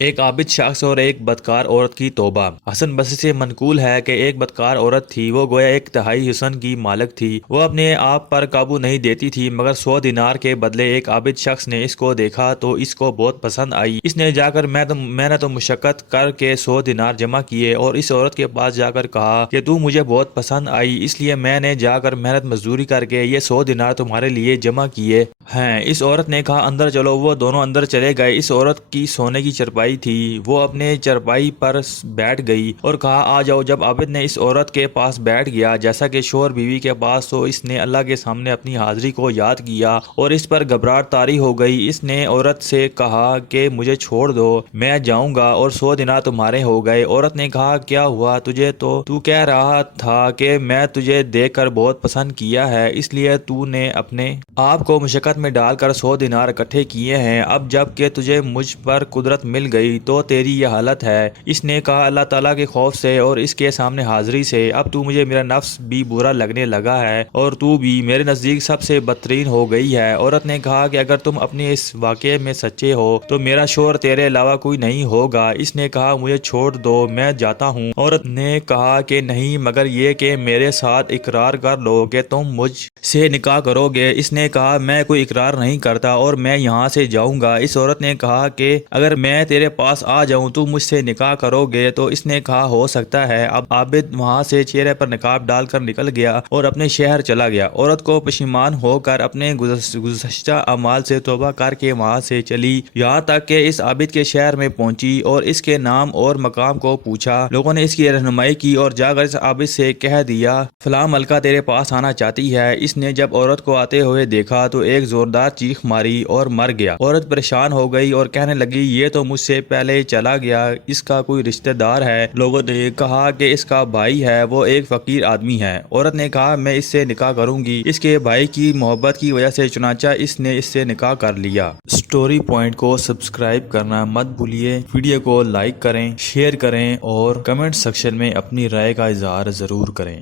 ایک عابد شخص اور ایک بدکار عورت کی توبہ۔ حسن بصری سے منقول ہے کہ ایک بدکار عورت تھی، وہ گویا ایک تہائی حسن کی مالک تھی۔ وہ اپنے آپ پر قابو نہیں دیتی تھی، مگر 100 دینار کے بدلے ایک عابد شخص نے اس کو دیکھا تو اس کو بہت پسند آئی۔ اس نے جا کر میں نے تو مشقت کر کے 100 دینار جمع کیے اور اس عورت کے پاس جا کر کہا کہ تو مجھے بہت پسند آئی، اس لیے میں نے جا کر محنت مزدوری کر کے یہ 100 دینار تمہارے لیے جمع کیے ہیں۔ اس عورت نے کہا اندر چلو۔ وہ دونوں اندر چلے گئے۔ اس عورت کی سونے کی چرپائی تھی، وہ اپنے چرپائی پر بیٹھ گئی اور کہا آ جاؤ۔ جب عابد نے اس عورت کے پاس بیٹھ گیا جیسا کہ شوہر بیوی کے پاس، تو اس نے اللہ کے سامنے اپنی حاضری کو یاد کیا اور اس پر گھبراہٹ طاری ہو گئی۔ اس نے عورت سے کہا کہ مجھے چھوڑ دو، میں جاؤں گا اور 100 دینار تمہارے ہو گئے۔ عورت نے کہا کیا ہوا تجھے؟ تو کہہ رہا تھا کہ میں تجھے دیکھ کر بہت پسند کیا ہے، اس لیے تو نے اپنے آپ کو مشقت میں ڈال کر 100 دینار اکٹھے کیے ہیں۔ اب جب کہ تجھے مجھ پر قدرت مل گئی تو تیری یہ حالت ہے۔ اس نے کہا اللہ تعالیٰ کے خوف سے اور اس کے سامنے حاضری سے اب تو مجھے میرا نفس بھی برا لگنے لگا ہے اور تو بھی میرے نزدیک سب سے بدترین ہو گئی ہے۔ عورت نے کہا کہ اگر تم اپنے اس واقعے میں سچے ہو تو میرا شوہر تیرے علاوہ کوئی نہیں ہوگا۔ اس نے کہا مجھے چھوڑ دو، میں جاتا ہوں۔ عورت نے کہا کہ نہیں، مگر یہ کہ میرے ساتھ اقرار کر لو کہ تم مجھ سے نکاح کرو گے۔ اس نے کہا میں کوئی اقرار نہیں کرتا اور میں یہاں سے جاؤں گا۔ اس عورت نے کہا کہ اگر میں تیرے پاس آ جاؤں تو مجھ سے نکاح کرو گے؟ تو اس نے کہا ہو سکتا ہے۔ اب عابد وہاں سے چہرے پر نقاب ڈال کر نکل گیا اور اپنے شہر چلا گیا۔ عورت کو پشیمان ہو کر اپنے گزشتہ اعمال سے توبہ کر کے وہاں سے چلی، یہاں تک کہ اس عابد کے شہر میں پہنچی اور اس کے نام اور مقام کو پوچھا۔ لوگوں نے اس کی رہنمائی کی اور جا کر اس عابد سے کہہ دیا فلاں ملکہ تیرے پاس آنا چاہتی ہے۔ اس نے جب عورت کو آتے ہوئے دیکھا تو ایک زوردار چیخ ماری اور مر گیا۔ عورت پریشان ہو گئی اور کہنے لگی یہ تو مجھ سے پہلے چلا گیا، اس کا کوئی رشتہ دار ہے؟ لوگوں نے کہا کہ اس کا بھائی ہے، وہ ایک فقیر آدمی ہے۔ عورت نے کہا میں اس سے نکاح کروں گی اس کے بھائی کی محبت کی وجہ سے، چنانچہ اس نے اس سے نکاح کر لیا۔ سٹوری پوائنٹ کو سبسکرائب کرنا مت بھولیے، ویڈیو کو لائک کریں، شیئر کریں اور کمنٹ سیکشن میں اپنی رائے کا اظہار ضرور کریں۔